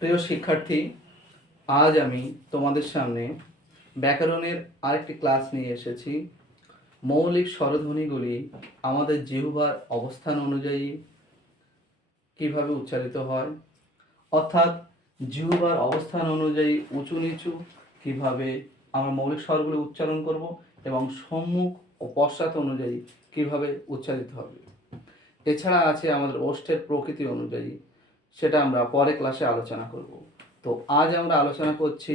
প্রিয় শিক্ষার্থী, আজ আমি তোমাদের সামনে ব্যাকরণের আরেকটি ক্লাস নিয়ে এসেছি। মৌলিক স্বরধ্বনিগুলি আমাদের জিহ্বার অবস্থান অনুযায়ী কিভাবে উচ্চারিত হয়, অর্থাৎ জিহ্বার অবস্থান অনুযায়ী উঁচু নিচু কিভাবে আমরা মৌলিক স্বরগুলি উচ্চারণ করব এবং সম্মুখ ও পশ্চাৎ অনুযায়ী কিভাবে উচ্চারিত হবে। এছাড়া আছে আমাদের ওষ্ঠের প্রকৃতি অনুযায়ী, সেটা আমরা পরে ক্লাসে আলোচনা করব। তো আজ আমরা আলোচনা করছি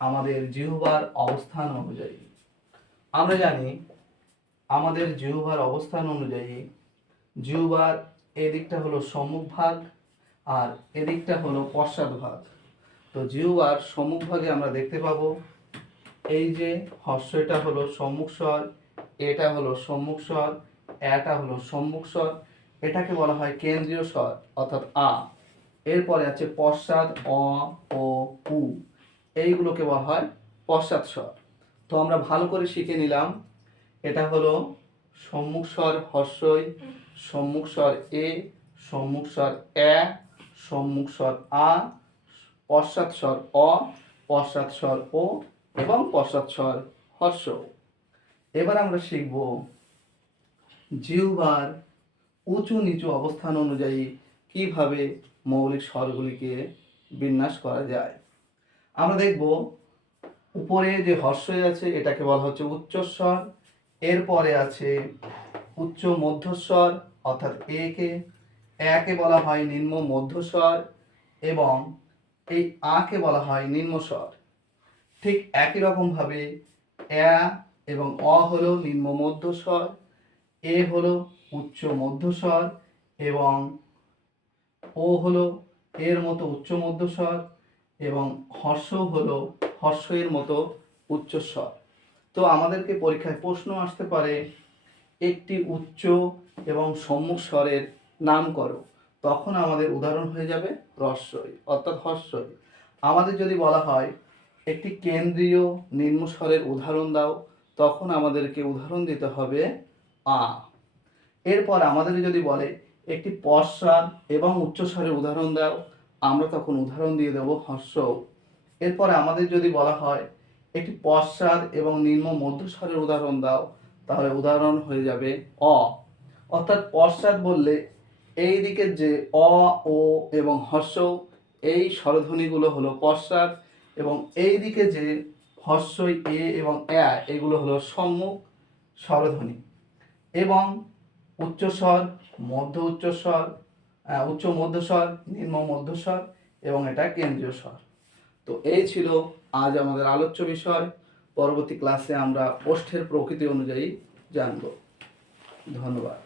আমাদের জিহ্বার অবস্থান অনুযায়ী। আমরা জানি আমাদের জিহ্বার অবস্থান অনুযায়ী জিহ্বার এদিকটা হলো সম্মুখ ভাগ আর এদিকটা হলো পশ্চাৎ ভাগ। তো জিহ্বার সম্মুখ ভাগে আমরা দেখতে পাবো এই যে হর্ষটা হলো সম্মুখ স্বর, এটা হলো সম্মুখ স্বর, এটা হলো সম্মুখ স্বর, এটাকে বলা হয় কেন্দ্রীয় স্বর অর্থাৎ আ। এরপরে আছে পশ্চাৎ অ ও উ, এইগুলোকে বলা হয় পশ্চাৎ স্বর। তো আমরা ভালো করে শিখে নিলাম, এটা হলো সম্মুখ স্বর হর্ষই, সম্মুখ স্বর এ, সম্মুখ স্বর এ, সম্মুখ স্বর আ, পশ্চাৎ স্বর অ, পশ্চাৎ স্বর ও এবং পশ্চাৎ স্বর হর্ষ। এবার আমরা শিখব জিহ্বার উঁচু নিচু অবস্থান অনুযায়ী কিভাবে মৌলিক স্বরগুলিকে বিন্যাস করা যায়। আমরা দেখব উপরে যে হর্ষই আছে এটাকে বলা হচ্ছে উচ্চস্বর, এরপরে আছে উচ্চ মধ্যস্বর অর্থাৎ একে বলা হয় নিম্ন মধ্যস্বর এবং এই আকে বলা হয় নিম্নস্বর। ঠিক একই রকম ভাবে এ এবং অ হলো নিম্ন মধ্যস্বর, এ হলো উচ্চ মধ্যস্বর এবং ও হলো এর মতো উচ্চ মধ্যস্বর এবং হর্ষ হলো হর্ষ এর মতো উচ্চস্বর। তো আমাদেরকে পরীক্ষায় প্রশ্ন আসতে পারে একটি উচ্চ এবং সম্মুখ স্বরের নাম করো, তখন আমাদের উদাহরণ হয়ে যাবে হ্রস্বই অর্থাৎ হর্ষই। আমাদের যদি বলা হয় একটি কেন্দ্রীয় নিম্ন স্বরের উদাহরণ দাও, তখন আমাদেরকে উদাহরণ দিতে হবে আ। এরপর আমাদের যদি বলে একটি পশ্চাৎ এবং উচ্চস্বরের উদাহরণ দাও, আমরা তখন উদাহরণ দিয়ে দেব হর্ষ। এরপরে আমাদের যদি বলা হয় একটি পশ্চাৎ এবং নিম্ন মধ্যস্বরের উদাহরণ দাও, তাহলে উদাহরণ হয়ে যাবে অ। অর্থাৎ পশ্চাৎ বললে এই দিকের যে অ ও এবং হর্ষ, এই স্বরধ্বনিগুলো হলো পশ্চাৎ, এবং এই দিকে যে হর্ষই এ এবং এ, এগুলো হলো সম্মুখ স্বরধ্বনি। এবং উচ্চস্বর, মধ্য উচ্চস্বর, উচ্চ মধ্যস্বর, নিম্ন মধ্যস্বর এবং এটা কেন্দ্রীয় স্বর। তো এই ছিল আজ আমাদের আলোচ্য বিষয়। পরবর্তী ক্লাসে আমরা ওষ্ঠের প্রকৃতি অনুযায়ী জানব। ধন্যবাদ।